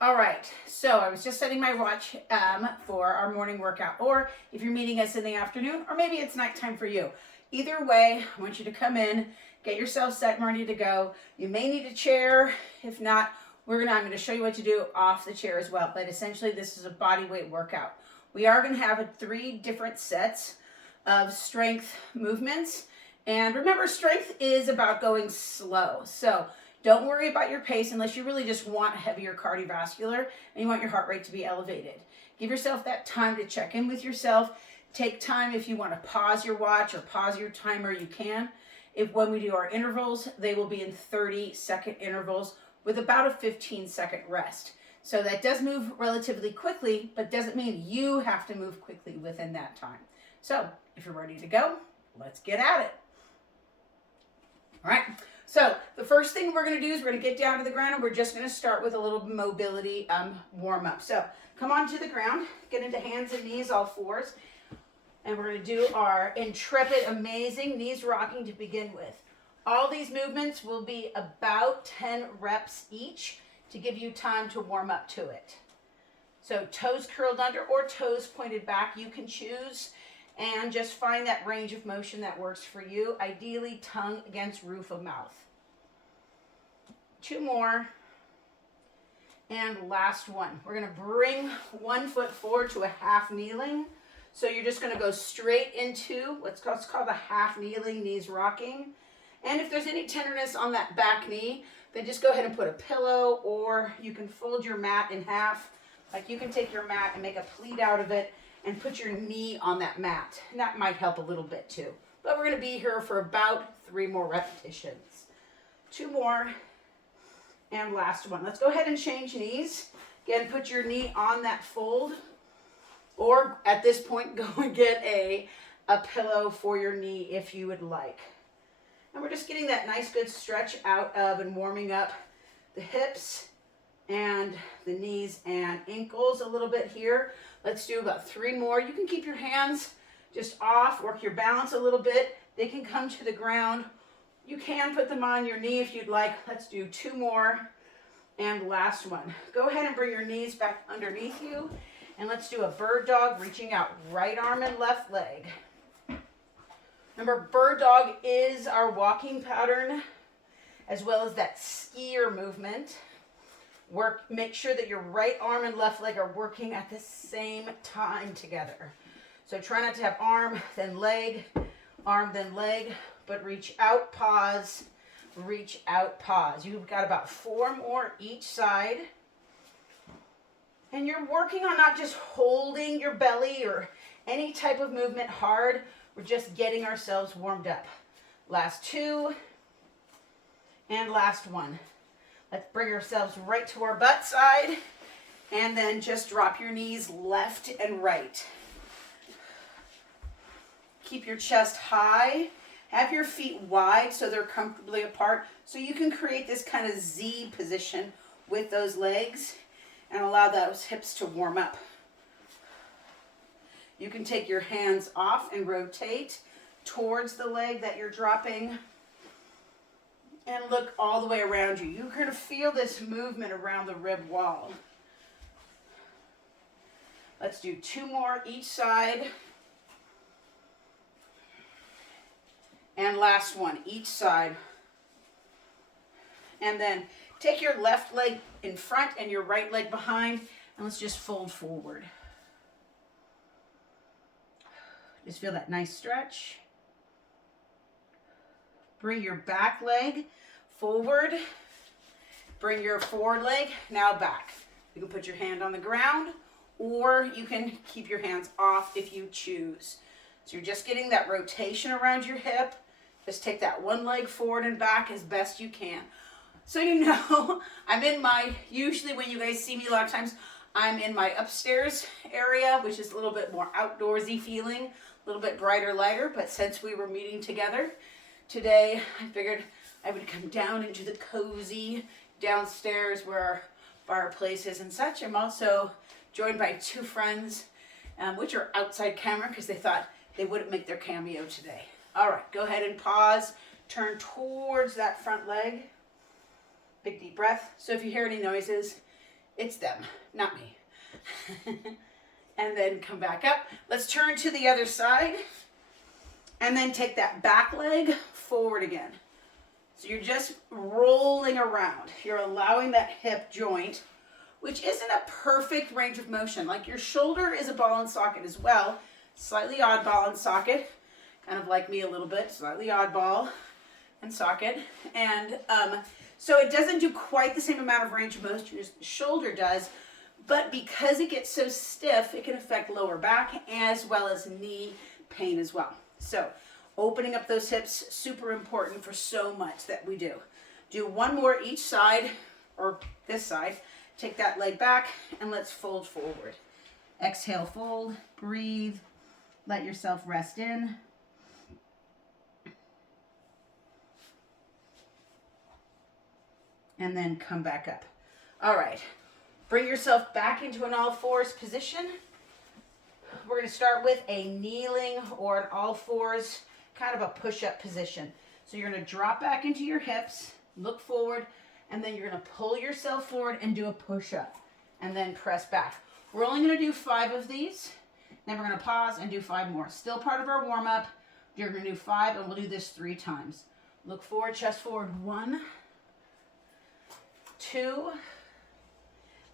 All right, so I was just setting my watch for our morning workout, or if you're meeting us in the afternoon, or maybe it's nighttime for you. Either way, I want you to come in, get yourself set and ready to go. You may need a chair. If not, I'm going to show you what to do off the chair as well. But essentially, this is a body weight workout. We are going to have 3 different sets of strength movements. And remember, strength is about going slow. So don't worry about your pace unless you really just want heavier cardiovascular and you want your heart rate to be elevated. Give yourself that time to check in with yourself. Take time if you want to pause your watch or pause your timer, you can. When we do our intervals, they will be in 30-second intervals with about a 15-second rest. So that does move relatively quickly, but doesn't mean you have to move quickly within that time. So if you're ready to go, let's get at it. All right. So the first thing we're going to do is we're going to get down to the ground, and we're just going to start with a little mobility warm up. So come onto the ground, get into hands and knees, all fours, and we're going to do our intrepid, amazing knees rocking to begin with. All these movements will be about 10 reps each to give you time to warm up to it. So toes curled under or toes pointed back, you can choose. And just find that range of motion that works for you. Ideally, tongue against roof of mouth. 2 more. And last one. We're going to bring 1 foot forward to a half kneeling. So you're just going to go straight into what's called a half kneeling, knees rocking. And if there's any tenderness on that back knee, then just go ahead and put a pillow, or you can fold your mat in half. Like you can take your mat and make a pleat out of it and put your knee on that mat. And that might help a little bit too. But we're going to be here for about 3 more repetitions. 2 more. And last one. Let's go ahead and change knees. Again, put your knee on that fold. Or at this point, go and get a pillow for your knee if you would like. And we're just getting that nice good stretch out of and warming up the hips and the knees and ankles a little bit here. Let's do about 3 more. You can keep your hands just off, work your balance a little bit. They can come to the ground. You can put them on your knee if you'd like. Let's do 2 more. And last one. Go ahead and bring your knees back underneath you. And let's do a bird dog, reaching out right arm and left leg. Remember, bird dog is our walking pattern, as well as that skier movement. Make sure that your right arm and left leg are working at the same time together. So try not to have arm, then leg, arm, then leg, but reach out, pause, reach out, pause. You've got about 4 more each side. And you're working on not just holding your belly or any type of movement hard. We're just getting ourselves warmed up. Last 2 and last 1. Let's bring ourselves right to our butt side, and then just drop your knees left and right. Keep your chest high. Have your feet wide so they're comfortably apart, so you can create this kind of Z position with those legs and allow those hips to warm up. You can take your hands off and rotate towards the leg that you're dropping. And look all the way around you. You're going to feel this movement around the rib wall. Let's do 2 more each side. And last one, each side. And then take your left leg in front and your right leg behind, and let's just fold forward. Just feel that nice stretch. Bring your back leg forward. Bring your forward leg now back. You can put your hand on the ground, or you can keep your hands off if you choose. So you're just getting that rotation around your hip. Just take that one leg forward and back as best you can. So you know, usually when you guys see me a lot of times, I'm in my upstairs area, which is a little bit more outdoorsy feeling, a little bit brighter, lighter. But since we were meeting together today, I figured I would come down into the cozy downstairs where our fireplace is and such. I'm also joined by 2 friends, which are outside camera because they thought they wouldn't make their cameo today. All right, go ahead and pause. Turn towards that front leg. Big deep breath. So if you hear any noises, It's them, not me. And then come back up. Let's turn to the other side. And then take that back leg forward again. So you're just rolling around. You're allowing that hip joint, which isn't a perfect range of motion. Like your shoulder is a ball and socket as well. Slightly odd ball and socket. Kind of like me a little bit. Slightly odd ball and socket. And so it doesn't do quite the same amount of range of motion as the shoulder does. But because it gets so stiff, it can affect lower back as well as knee pain as well. So opening up those hips, super important for so much that we do. Do one more each side, or this side. Take that leg back and let's fold forward. Exhale, fold, breathe, let yourself rest in. And then come back up. All right, bring yourself back into an all fours position. We're going to start with a kneeling or an all fours, kind of a push-up position. So you're going to drop back into your hips, look forward, and then you're going to pull yourself forward and do a push-up, and then press back. We're only going to do 5 of these. Then we're going to pause and do 5 more. Still part of our warm-up. You're going to do 5, and we'll do this 3 times. Look forward, chest forward. 1, 2.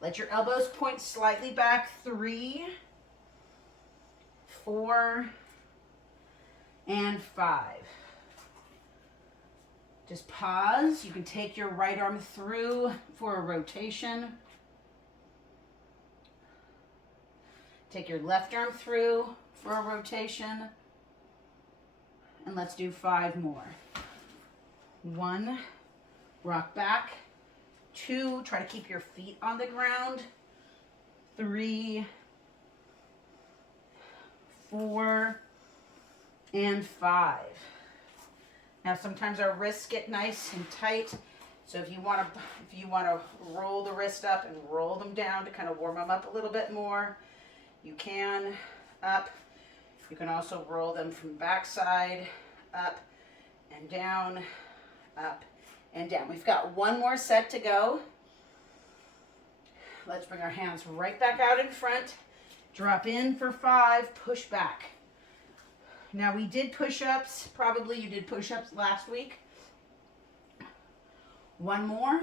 Let your elbows point slightly back. 3, 4, and 5. Just pause. You can take your right arm through for a rotation. Take your left arm through for a rotation. And let's do 5 more. 1, rock back. 2, try to keep your feet on the ground. 3, 4, and 5. Now sometimes our wrists get nice and tight, so if you want to roll the wrist up and roll them down to kind of warm them up a little bit more, you can. Up. You can also roll them from backside, up and down, up and down. We've got 1 more set to go. Let's bring our hands right back out in front. Drop in for 5, push back. Now we did push-ups, probably you did push-ups last week. 1 more,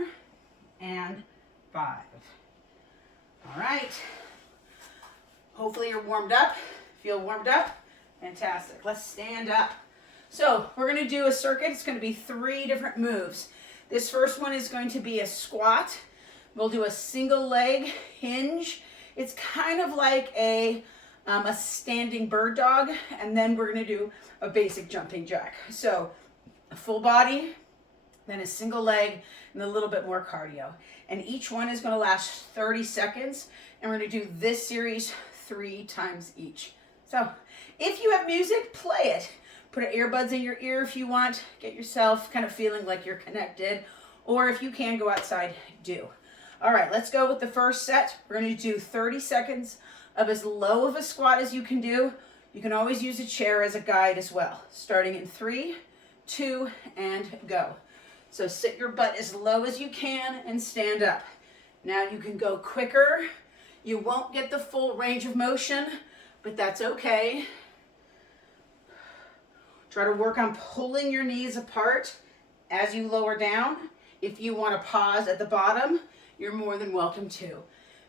and 5. All right. Hopefully you're warmed up. Feel warmed up? Fantastic. Let's stand up. So we're going to do a circuit. It's going to be 3 different moves. This first one is going to be a squat. We'll do a single leg hinge. It's kind of like a standing bird dog, and then we're going to do a basic jumping jack. So a full body, then a single leg, and a little bit more cardio. And each one is going to last 30 seconds, and we're going to do this series 3 times each. So if you have music, play it. Put earbuds in your ear if you want. Get yourself kind of feeling like you're connected, or if you can go outside, do. All right, let's go with the first set. We're going to do 30 seconds of as low of a squat as you can do. You can always use a chair as a guide as well. Starting in 3, 2, and go. So sit your butt as low as you can and stand up. Now you can go quicker. You won't get the full range of motion, but that's okay. Try to work on pulling your knees apart as you lower down. If you want to pause at the bottom, you're more than welcome to.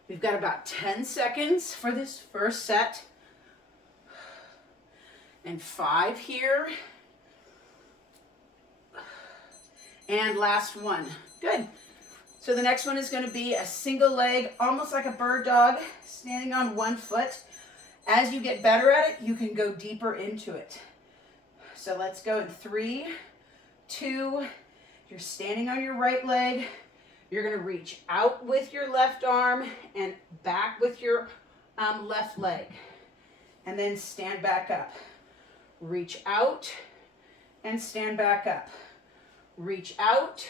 We've got about 10 seconds for this first set. And 5 here. And last one. Good. So the next one is going to be a single leg, almost like a bird dog, standing on 1 foot. As you get better at it, you can go deeper into it. So let's go in 3, 2, you're standing on your right leg. You're going to reach out with your left arm and back with your left leg. And then stand back up. Reach out and stand back up. Reach out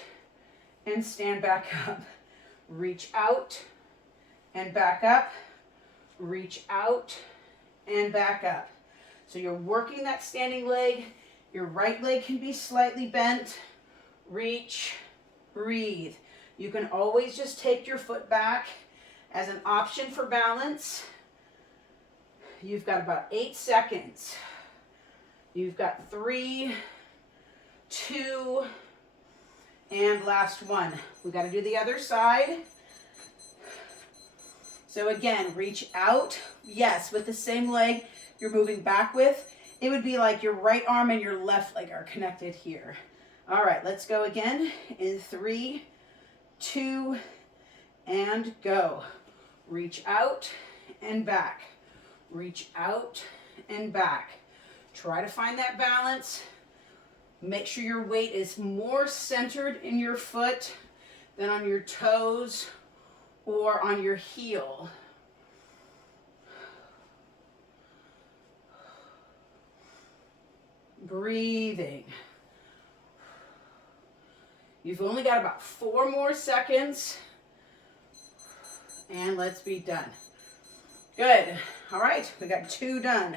and stand back up. Reach out and back up. Reach out and back up. So you're working that standing leg. Your right leg can be slightly bent. Reach, breathe. You can always just take your foot back As an option for balance, you've got about 8 seconds. You've got 3, 2, and last one. We got to do the other side. So again, reach out. Yes, with the same leg you're moving back with, it would be like your right arm and your left leg are connected here. All right, let's go again in 3, 2, and go. Reach out and back. Reach out and back. Try to find that balance. Make sure your weight is more centered in your foot than on your toes or on your heel. Breathing. You've only got about 4 more seconds. And let's be done. Good. All right, we got 2 done.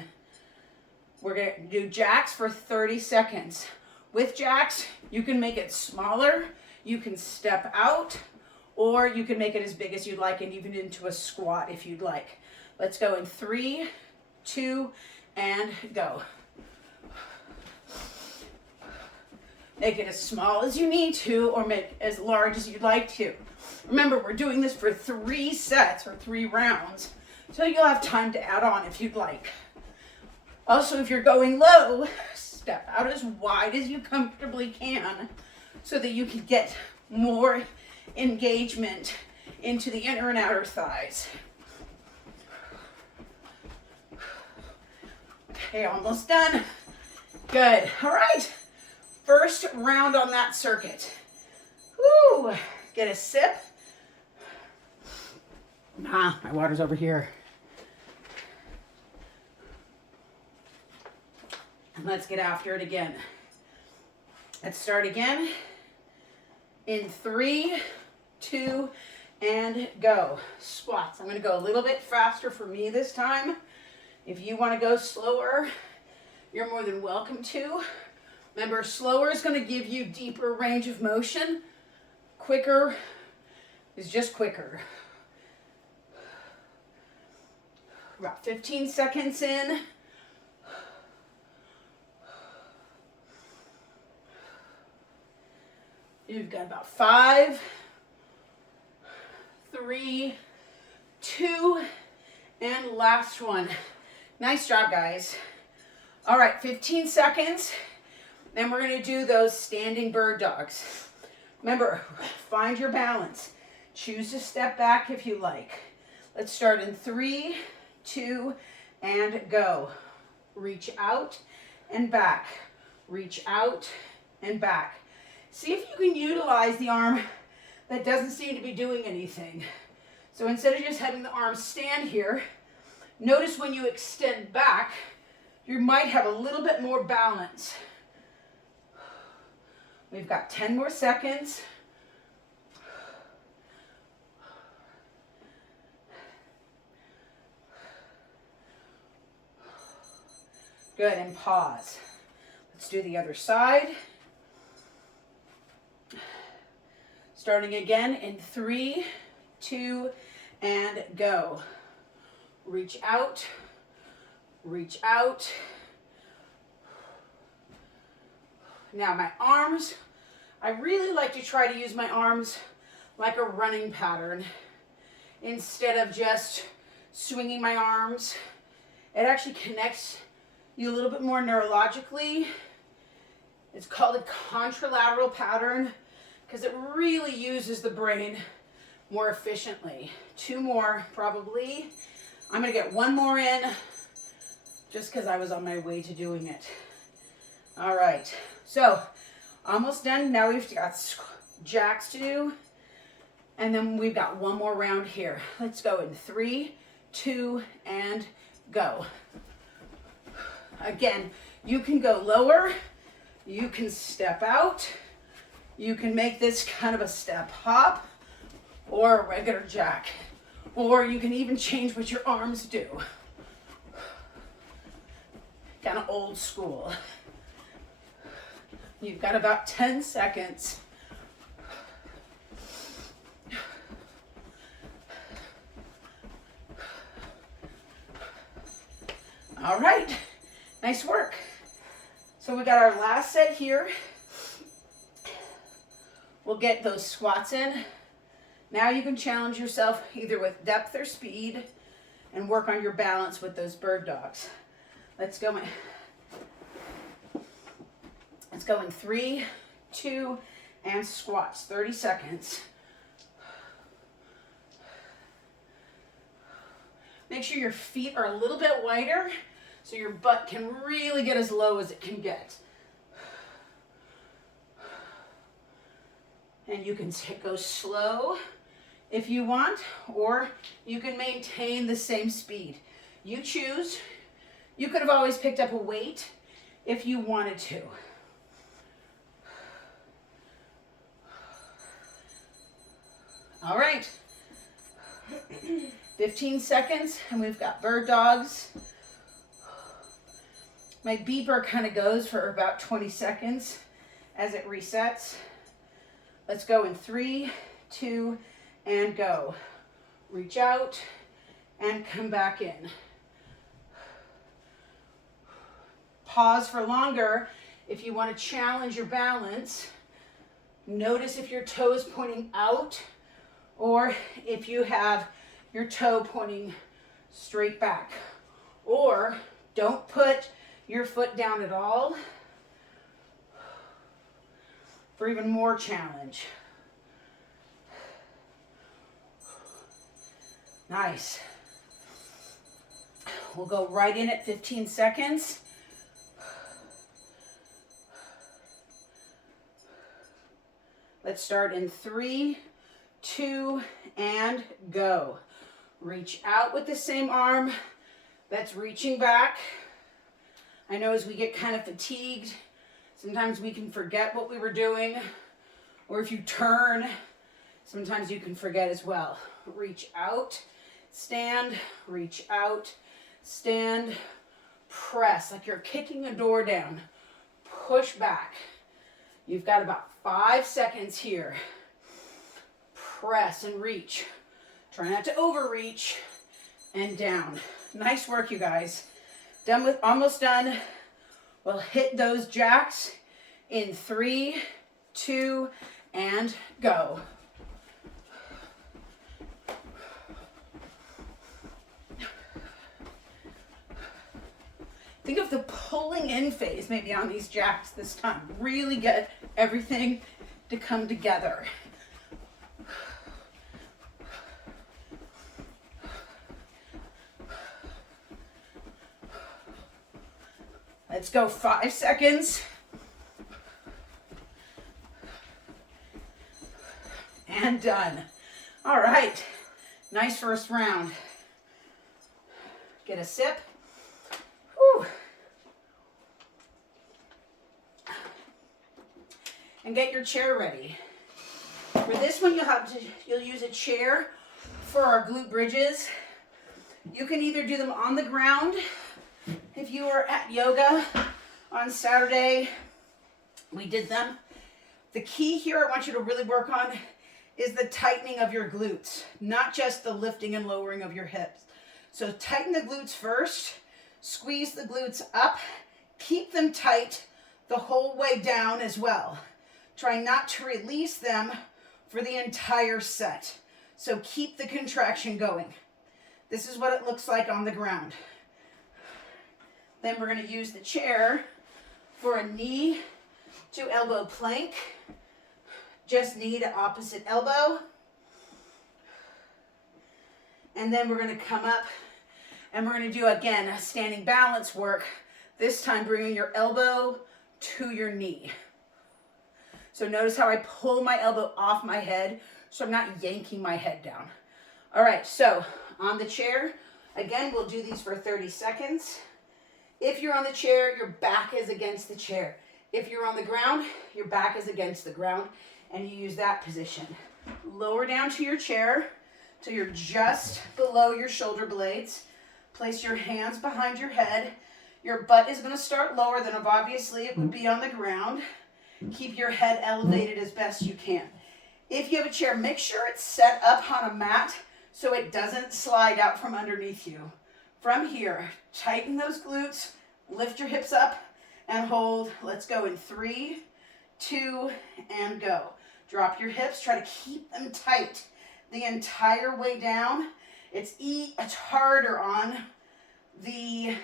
We're going to do jacks for 30 seconds. With jacks, you can make it smaller, you can step out, or you can make it as big as you'd like and even into a squat if you'd like. Let's go in 3, 2, and go. Make it as small as you need to, or make it as large as you'd like to. Remember, we're doing this for 3 sets or 3 rounds, so you'll have time to add on if you'd like. Also, if you're going low, step out as wide as you comfortably can so that you can get more engagement into the inner and outer thighs. Okay, almost done. Good. All right. First round on that circuit. Woo! Get a sip. My water's over here. And let's get after it again. Let's start again. In 3, 2, and go. Squats. I'm going to go a little bit faster for me this time. If you want to go slower, you're more than welcome to. Remember, slower is going to give you deeper range of motion. Quicker is just quicker. About 15 seconds in. You've got about 5, 3, 2, and last one. Nice job, guys. All right, 15 seconds. Then we're going to do those standing bird dogs. Remember, find your balance. Choose to step back if you like. Let's start in 3, 2, and go. Reach out and back. Reach out and back. See if you can utilize the arm that doesn't seem to be doing anything. So instead of just having the arm stand here, notice when you extend back, you might have a little bit more balance. We've got 10 more seconds. Good, and pause. Let's do the other side. Starting again in 3, 2, and go. Reach out, reach out. Now my arms, I really like to try to use my arms like a running pattern instead of just swinging my arms. It actually connects you a little bit more neurologically. It's called a contralateral pattern because it really uses the brain more efficiently. 2 more probably. I'm gonna get 1 more in just because I was on my way to doing it. All right, so almost done. Now we've got jacks to do, and then we've got 1 more round here. Let's go in 3, 2, and go. Again, you can go lower, you can step out, you can make this kind of a step hop or a regular jack, or you can even change what your arms do. Kind of old school. You've got about 10 seconds. All right, nice work. So we got our last set here. We'll get those squats in. Now you can challenge yourself either with depth or speed and work on your balance with those bird dogs. Let's go in 3, 2, and squats, 30 seconds. Make sure your feet are a little bit wider so your butt can really get as low as it can get. And you can go slow if you want, or you can maintain the same speed. You choose. You could have always picked up a weight if you wanted to. All right. 15 seconds, and we've got bird dogs. My beeper kind of goes for about 20 seconds as it resets. Let's go in 3, 2, and go. Reach out and come back in. Pause for longer if you want to challenge your balance. Notice if your toe is pointing out or if you have your toe pointing straight back. Or don't put your foot down at all for even more challenge. Nice. We'll go right in at 15 seconds. Let's start in 3, 2, and go. Reach out with the same arm that's reaching back. I know as we get kind of fatigued, sometimes we can forget what we were doing, or if you turn, sometimes you can forget as well. Reach out, stand, reach out, stand, press, like you're kicking a door down. Push back. You've got about 5 seconds here. Press and reach. Try not to overreach, and down. Nice work, you guys. Almost done. We'll hit those jacks in 3, 2, and go. Think of the pulling in phase maybe on these jacks this time. Really get everything to come together. Let's go 5 seconds. And done. All right, nice first round. Get a sip. Whew. And get your chair ready. For this one, you'll use a chair for our glute bridges. You can either do them on the ground. If you were at yoga on Saturday, we did them. The key here I want you to really work on is the tightening of your glutes, not just the lifting and lowering of your hips. So tighten the glutes first, squeeze the glutes up, keep them tight the whole way down as well. Try not to release them for the entire set. So keep the contraction going. This is what it looks like on the ground. Then we're going to use the chair for a knee to elbow plank. Just knee to opposite elbow. And then we're going to come up and we're going to do, again, a standing balance work. This time bringing your elbow to your knee. So notice how I pull my elbow off my head so I'm not yanking my head down. All right, so on the chair, again, we'll do these for 30 seconds. If you're on the chair, your back is against the chair. If you're on the ground, your back is against the ground, and you use that position. Lower down to your chair till you're just below your shoulder blades. Place your hands behind your head. Your butt is going to start lower than obviously it would be on the ground. Keep your head elevated as best you can. If you have a chair, make sure it's set up on a mat so it doesn't slide out from underneath you. From here, tighten those glutes, lift your hips up and hold. Let's go in 3, 2, and go. Drop your hips, try to keep them tight the entire way down. It's harder on the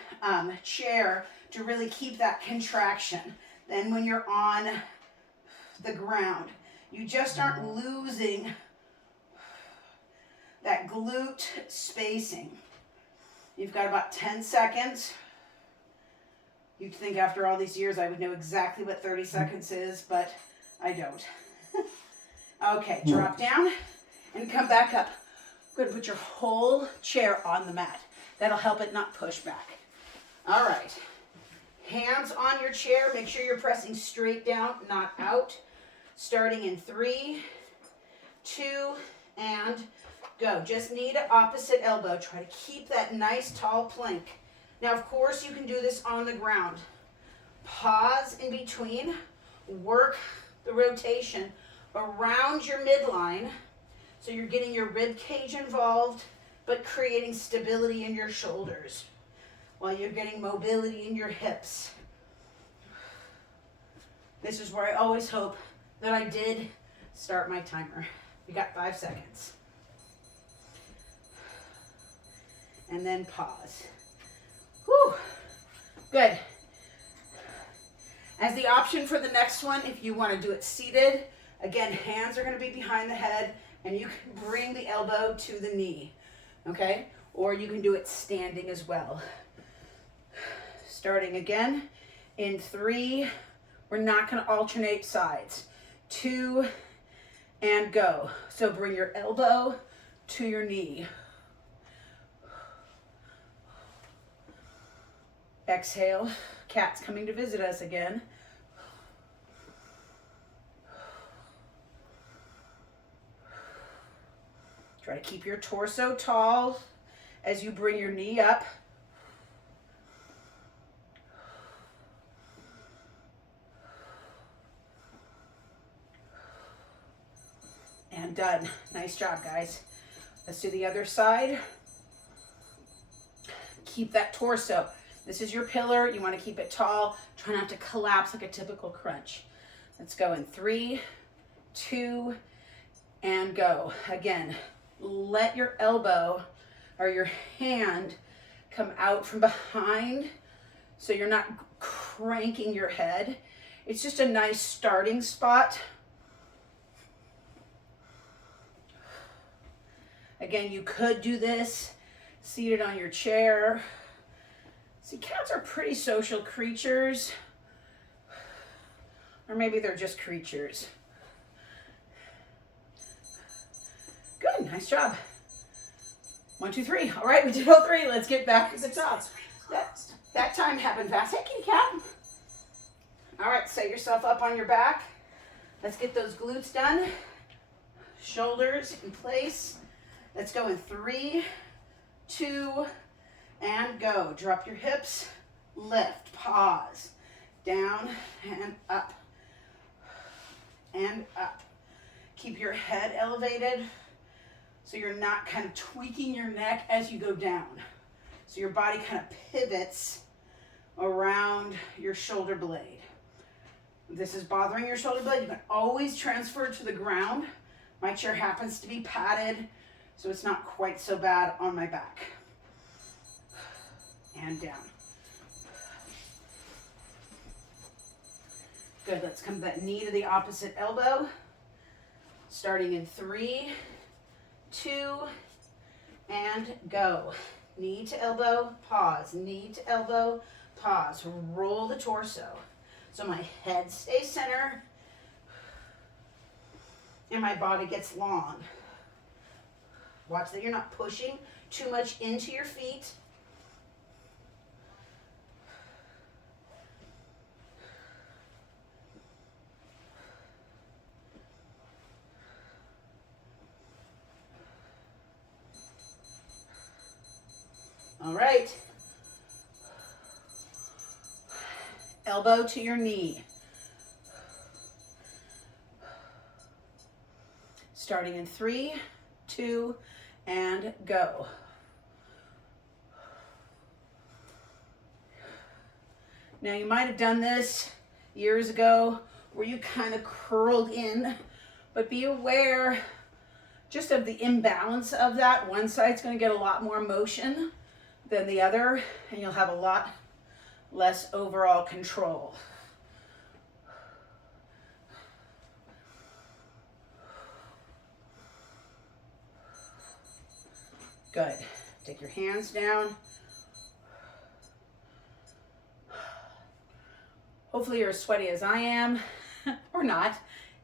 chair to really keep that contraction than when you're on the ground. You just aren't losing that glute spacing. You've got about 10 seconds. You'd think after all these years I would know exactly what 30 seconds is, but I don't. Okay, drop down and come back up. Good, put your whole chair on the mat. That'll help it not push back. All right, hands on your chair. Make sure you're pressing straight down, not out. Starting in 3, 2, and go. Just knee to opposite elbow. Try to keep that nice tall plank. Now, of course, you can do this on the ground. Pause in between. Work the rotation around your midline so you're getting your rib cage involved, but creating stability in your shoulders while you're getting mobility in your hips. This is where I always hope that I did start my timer. We got 5 seconds. And then pause. Whew. Good. As the option for the next one, if you want to do it seated, again, hands are going to be behind the head, and you can bring the elbow to the knee, okay? Or you can do it standing as well. Starting again in 3, we're not going to alternate sides. 2, and go. So bring your elbow to your knee. Exhale. Cat's coming to visit us again. Try to keep your torso tall as you bring your knee up. And done. Nice job, guys. Let's do the other side. Keep that torso. This is your pillar. You want to keep it tall. Try not to collapse like a typical crunch. Let's go in 3, 2, and go. Again, let your elbow or your hand come out from behind so you're not cranking your head. It's just a nice starting spot. Again, you could do this seated on your chair. See, cats are pretty social creatures. Or maybe they're just creatures. Good, nice job. 1, 2, 3. All right, we did all 3. Let's get back to the top. That time happened fast. Hey, kitty cat. All right, set yourself up on your back. Let's get those glutes done. Shoulders in place. Let's go in 3, 2, and go. Drop your hips, lift, pause, down and up, and up. Keep your head elevated so you're not kind of tweaking your neck as you go down. So your body kind of pivots around your shoulder blade. If this is bothering your shoulder blade, you can always transfer to the ground. My chair happens to be padded, so it's not quite so bad on my back. And down. Good, let's come that knee to the opposite elbow. Starting in 3, 2, and go. Knee to elbow, pause. Knee to elbow, pause. Roll the torso. So my head stays center and my body gets long. Watch that you're not pushing too much into your feet. All right. Elbow to your knee. Starting in 3, 2, and go. Now you might have done this years ago where you kind of curled in, but be aware just of the imbalance of that. One side's going to get a lot more motion than the other, and you'll have a lot less overall control. Good. Take your hands down. Hopefully you're as sweaty as I am, or not,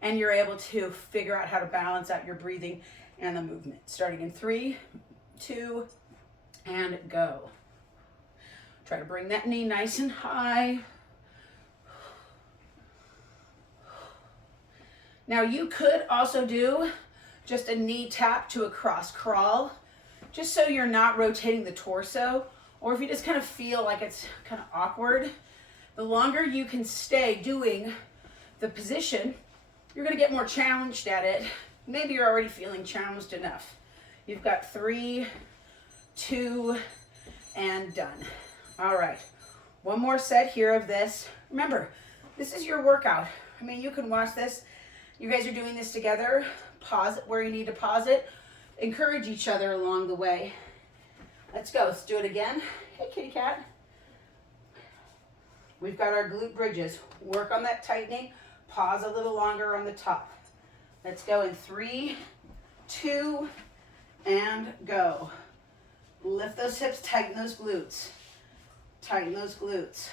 and you're able to figure out how to balance out your breathing and the movement. Starting in 3, 2, and go. Try to bring that knee nice and high. Now you could also do just a knee tap to a cross crawl, just so you're not rotating the torso, or if you just kind of feel like it's kind of awkward. The longer you can stay doing the position, you're going to get more challenged at it. Maybe you're already feeling challenged enough. You've got 3, 2, and done. All right, one more set here of this. Remember, this is your workout. I mean, you can watch this. You guys are doing this together. Pause it where you need to pause it. Encourage each other along the way. Let's go. Let's do it again. Hey, kitty cat. We've got our glute bridges. Work on that tightening. Pause a little longer on the top. Let's go in 3, 2, and go. Lift those hips, tighten those glutes. Tighten those glutes.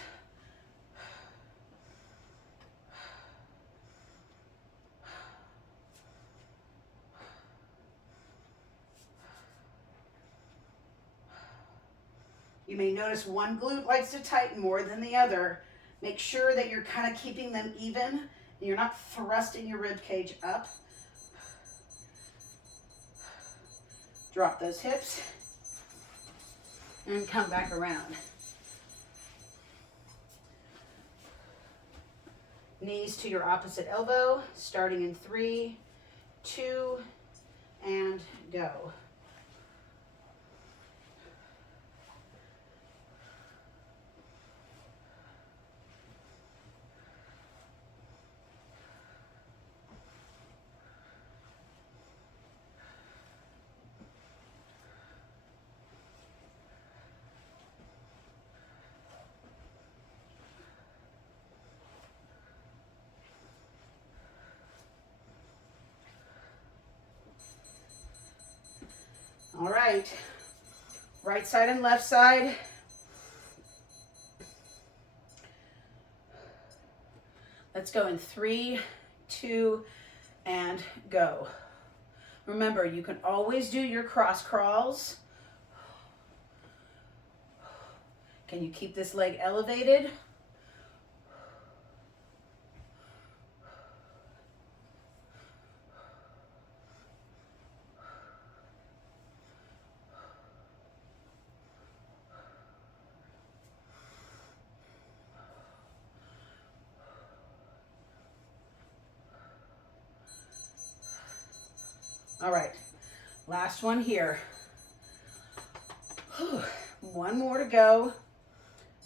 You may notice one glute likes to tighten more than the other. Make sure that you're kind of keeping them even and you're not thrusting your rib cage up. Drop those hips and come back around. Knees to your opposite elbow, starting in 3, 2, and go. All right, right side and left side. Let's go in 3, 2, and go. Remember, you can always do your cross crawls. Can you keep this leg elevated? All right, last one here. Whew. One more to go.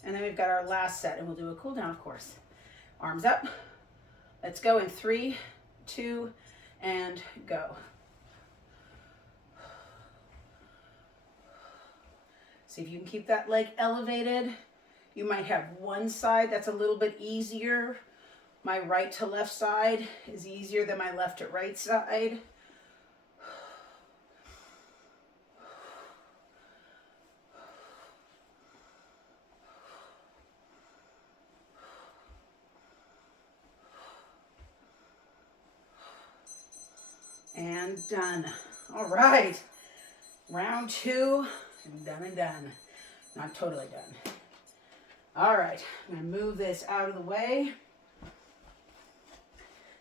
And then we've got our last set, and we'll do a cool down, of course. Arms up. Let's go in 3, 2, and go. See if you can keep that leg elevated. You might have one side that's a little bit easier. My right to left side is easier than my left to right side. And done. All right, round 2, and done and done. Not totally done. All right, I'm gonna move this out of the way.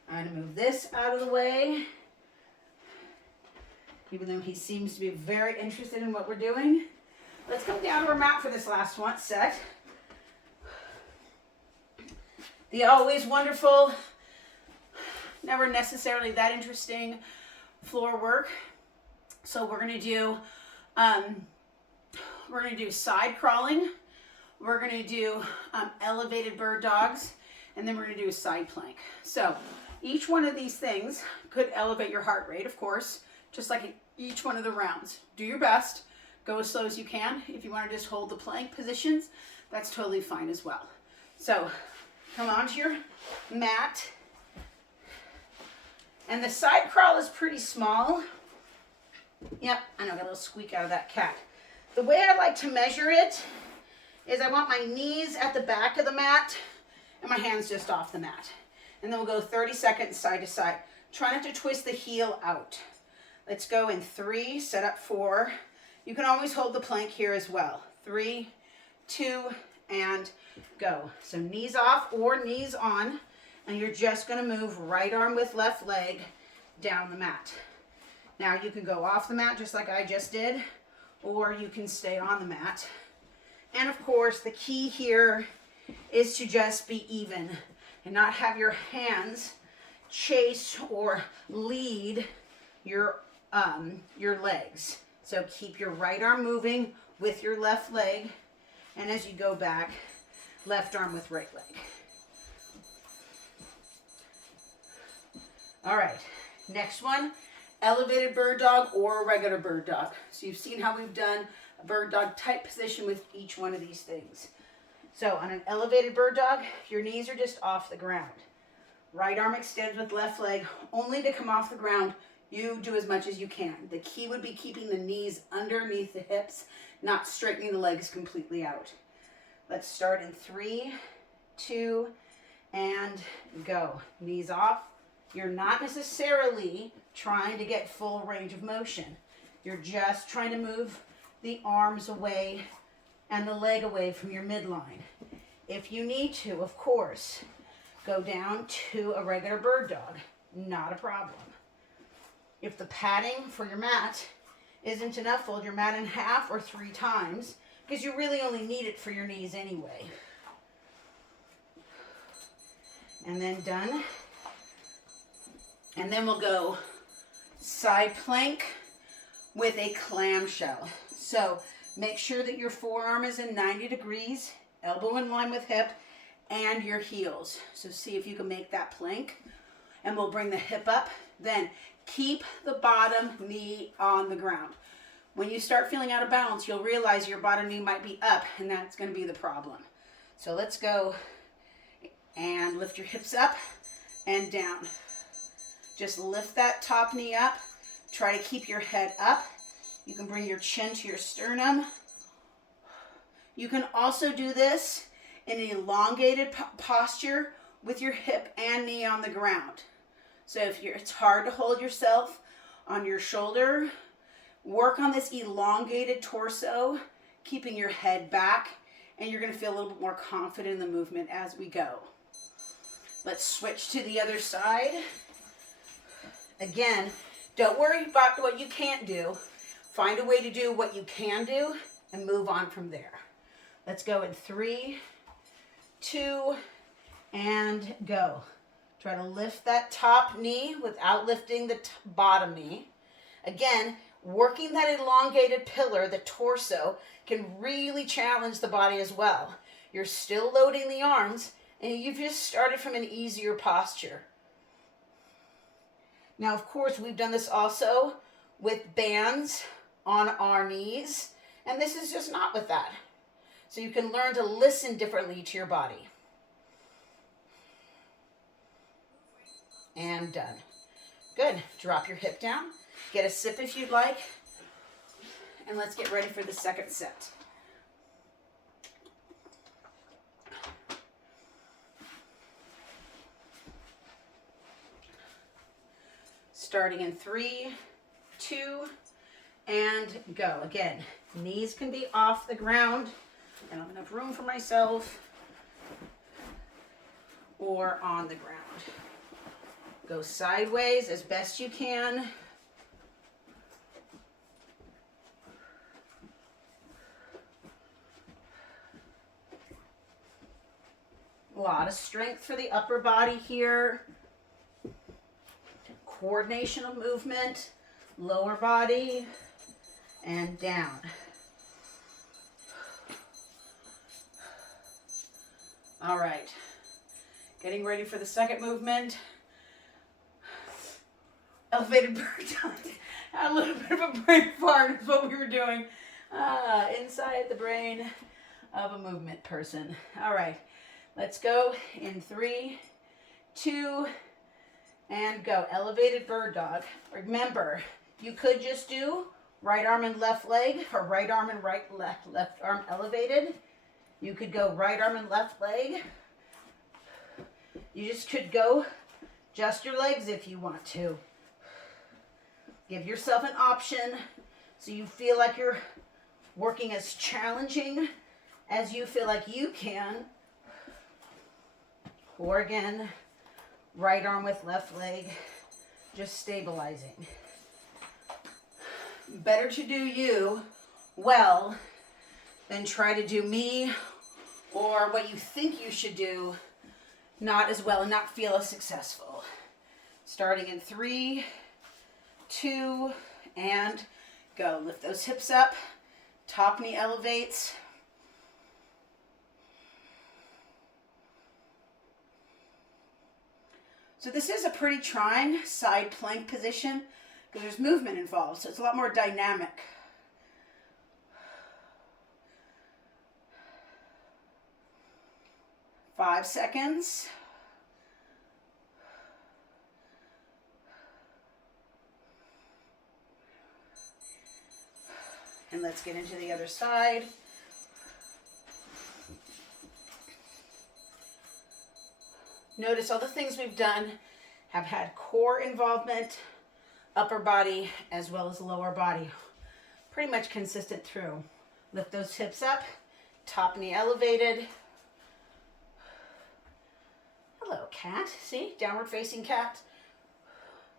I'm gonna move this out of the way. Even though he seems to be very interested in what we're doing. Let's come down to our mat for this last one set. The always wonderful, never necessarily that interesting floor work. So we're gonna do side crawling we're going to do elevated bird dogs, and then we're going to do a side plank. So each one of these things could elevate your heart rate, of course, just like in each one of the rounds. Do your best. Go as slow as you can. If you want to just hold the plank positions, that's totally fine as well. So come onto your mat. And the side crawl is pretty small. Yep, I know, I got a little squeak out of that cat. The way I like to measure it is I want my knees at the back of the mat and my hands just off the mat. And then we'll go 30 seconds side to side. Try not to twist the heel out. Let's go in 3, set up 4. You can always hold the plank here as well. 3, 2, and go. So knees off or knees on, and you're just going to move right arm with left leg down the mat. Now you can go off the mat just like I just did, or you can stay on the mat. And of course, the key here is to just be even and not have your hands chase or lead your legs. So keep your right arm moving with your left leg, and as you go back, left arm with right leg. All right, next one, elevated bird dog or a regular bird dog. So you've seen how we've done a bird dog type position with each one of these things. So on an elevated bird dog, your knees are just off the ground. Right arm extends with left leg, only to come off the ground. You do as much as you can. The key would be keeping the knees underneath the hips, not straightening the legs completely out. Let's start in 3, 2, and go. Knees off. You're not necessarily trying to get full range of motion. You're just trying to move the arms away and the leg away from your midline. If you need to, of course, go down to a regular bird dog. Not a problem. If the padding for your mat isn't enough, fold your mat in half or 3 times, because you really only need it for your knees anyway. And then done. And then we'll go side plank with a clamshell. So make sure that your forearm is in 90 degrees, elbow in line with hip, and your heels. So see if you can make that plank. And we'll bring the hip up. Then keep the bottom knee on the ground. When you start feeling out of balance, you'll realize your bottom knee might be up, and that's going to be the problem. So let's go and lift your hips up and down. Just lift that top knee up. Try to keep your head up. You can bring your chin to your sternum. You can also do this in an elongated posture with your hip and knee on the ground. So if it's hard to hold yourself on your shoulder, work on this elongated torso, keeping your head back, and you're going to feel a little bit more confident in the movement as we go. Let's switch to the other side. Again, don't worry about what you can't do. Find a way to do what you can do and move on from there. Let's go in 3, 2, and go. Try to lift that top knee without lifting the bottom knee. Again, working that elongated pillar, the torso, can really challenge the body as well. You're still loading the arms, and you've just started from an easier posture. Now, of course, we've done this also with bands on our knees, and this is just not with that. So you can learn to listen differently to your body. And done. Good. Drop your hip down. Get a sip if you'd like. And let's get ready for the second set. Starting in 3, 2, and go. Again, knees can be off the ground. I don't have enough room for myself. Or on the ground. Go sideways as best you can. A lot of strength for the upper body here. Coordination of movement, lower body, and down. All right. Getting ready for the second movement. Elevated bird dog. A little bit of a brain fart is what we were doing. Inside the brain of a movement person. All right. Let's go in 3, 2, and go. Elevated bird dog. Remember, you could just do right arm and left leg, or right arm and left arm elevated. You could go right arm and left leg. You just could go just your legs if you want to. Give yourself an option so you feel like you're working as challenging as you feel like you can. Or again, right arm with left leg, just stabilizing. Better to do you well than try to do me or what you think you should do not as well and not feel as successful. Starting in 3, 2, and go. Lift those hips up. Top knee elevates. So this is a pretty trying side plank position because there's movement involved, so it's a lot more dynamic. Five seconds. And let's get into the other side. Notice all the things we've done have had core involvement, upper body, as well as lower body. Pretty much consistent through. Lift those hips up, top knee elevated. Hello, cat. See? Downward facing cat.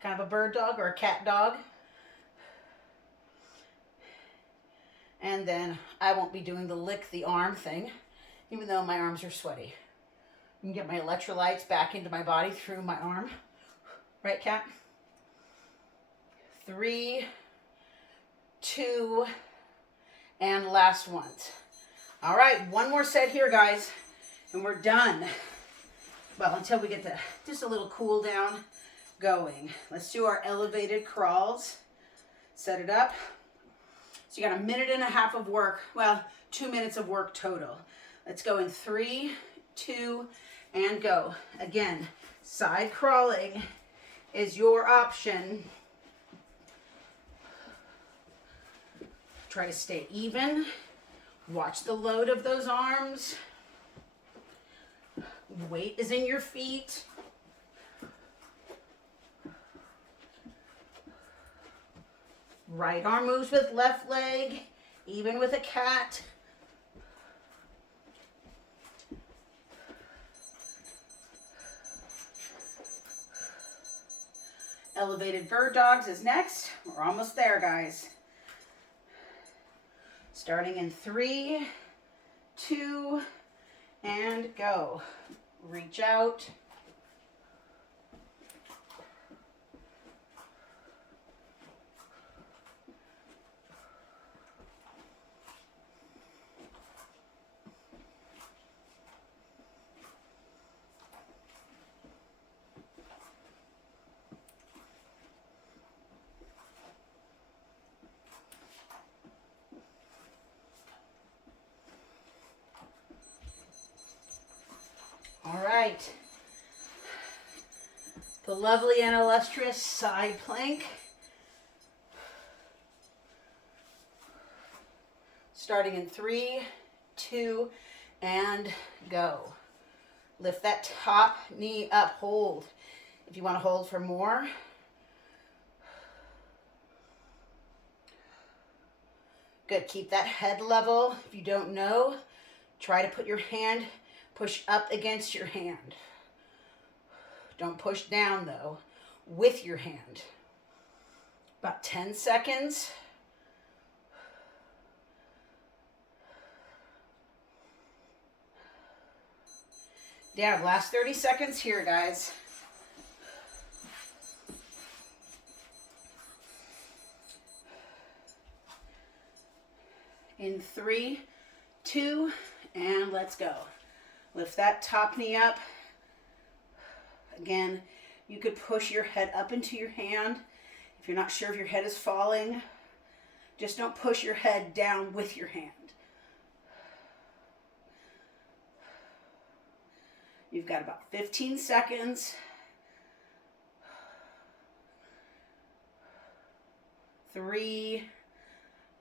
Kind of a bird dog or a cat dog. And then I won't be doing the lick the arm thing, even though my arms are sweaty. I can get my electrolytes back into my body through my arm. Right, cat? 3, 2, and last ones. All right, one more set here, guys, and we're done. Well, until we get just a little cool down going. Let's do our elevated crawls. Set it up. So you got 1.5 minutes of work. Well, 2 minutes of work total. Let's go in 3, 2, and go. Again, side crawling is your option. Try to stay even. Watch the load of those arms. Weight is in your feet. Right arm moves with left leg, even with a cat. Elevated bird dogs is next. We're almost there, guys. Starting in 3, 2, and go. Reach out. All right, the lovely and illustrious side plank. Starting in 3, 2, and go. Lift that top knee up, hold. If you want to hold for more. Good, keep that head level. If you don't know, try to put your hand, push up against your hand. Don't push down though, with your hand. About 10 seconds. Yeah, last 30 seconds here, guys. In 3, 2, and let's go. Lift that top knee up. Again, you could push your head up into your hand. If you're not sure if your head is falling, just don't push your head down with your hand. You've got about 15 seconds. 3,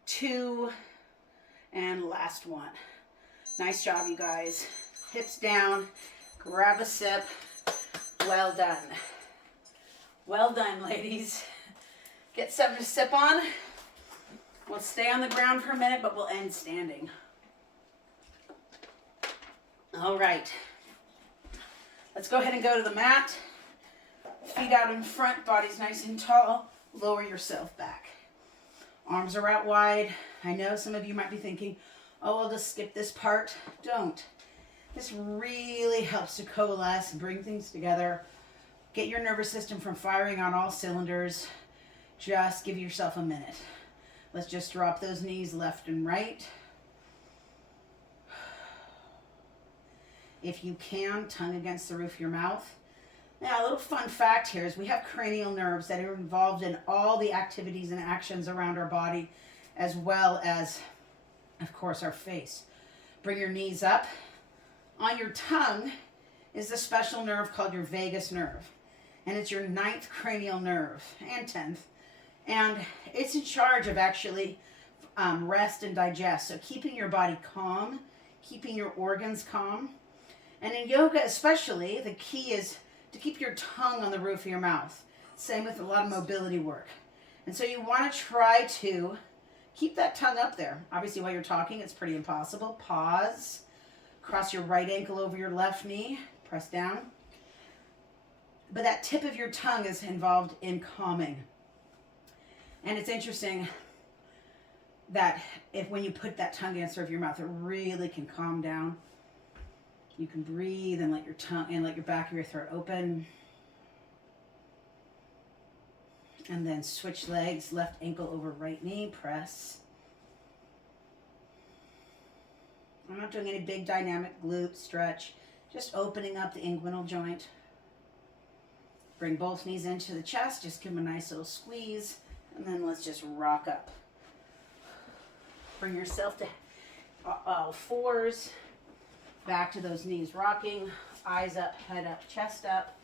2, and last one. Nice job, you guys. Hips down, grab a sip. Well done. Well done, ladies. Get something to sip on. We'll stay on the ground for a minute, but we'll end standing. All right. Let's go ahead and go to the mat. Feet out in front, body's nice and tall. Lower yourself back. Arms are out wide. I know some of you might be thinking, oh, I'll just skip this part. Don't. This really helps to coalesce and bring things together. Get your nervous system from firing on all cylinders. Just give yourself a minute. Let's just drop those knees left and right. If you can, tongue against the roof of your mouth. Now, a little fun fact here is we have cranial nerves that are involved in all the activities and actions around our body, as well as, of course, our face. Bring your knees up. On your tongue is a special nerve called your vagus nerve, and it's your 9th cranial nerve, and 10th, and it's in charge of actually rest and digest, so keeping your body calm, keeping your organs calm. And in yoga especially, the key is to keep your tongue on the roof of your mouth. Same with a lot of mobility work. And so you want to try to keep that tongue up there. Obviously, while you're talking, it's pretty impossible. Pause. Cross your right ankle over your left knee. Press down. But that tip of your tongue is involved in calming. And it's interesting that when you put that tongue against the roof of your mouth, it really can calm down. You can breathe and let your tongue and let your back of your throat open. And then switch legs, left ankle over right knee, press. I'm not doing any big dynamic glute stretch, just opening up the inguinal joint. Bring both knees into the chest, just give them a nice little squeeze, and then let's just rock up. Bring yourself to fours. Back to those knees rocking, eyes up, head up, chest up.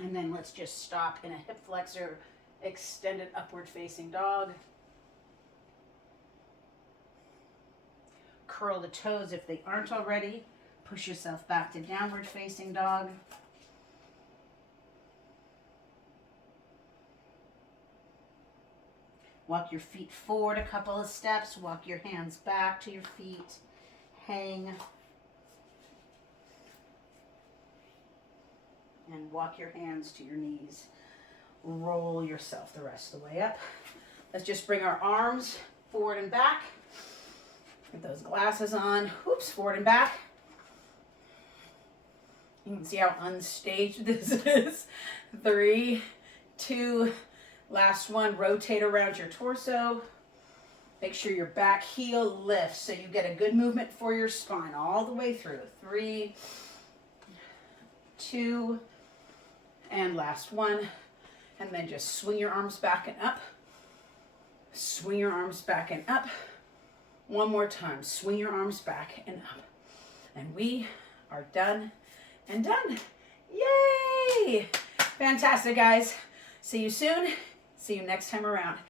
And then let's just stop in a hip flexor, extended upward facing dog. Curl the toes if they aren't already. Push yourself back to downward facing dog. Walk your feet forward a couple of steps. Walk your hands back to your feet. Hang. And walk your hands to your knees. Roll yourself the rest of the way up. Let's just bring our arms forward and back. Get those glasses on. Oops, forward and back. You can see how unstaged this is. 3, 2, last one, rotate around your torso. Make sure your back heel lifts so you get a good movement for your spine all the way through. 3, 2, and last one. And then just swing your arms back and up. Swing your arms back and up. One more time. Swing your arms back and up. And we are done and done. Yay! Fantastic, guys. See you soon. See you next time around.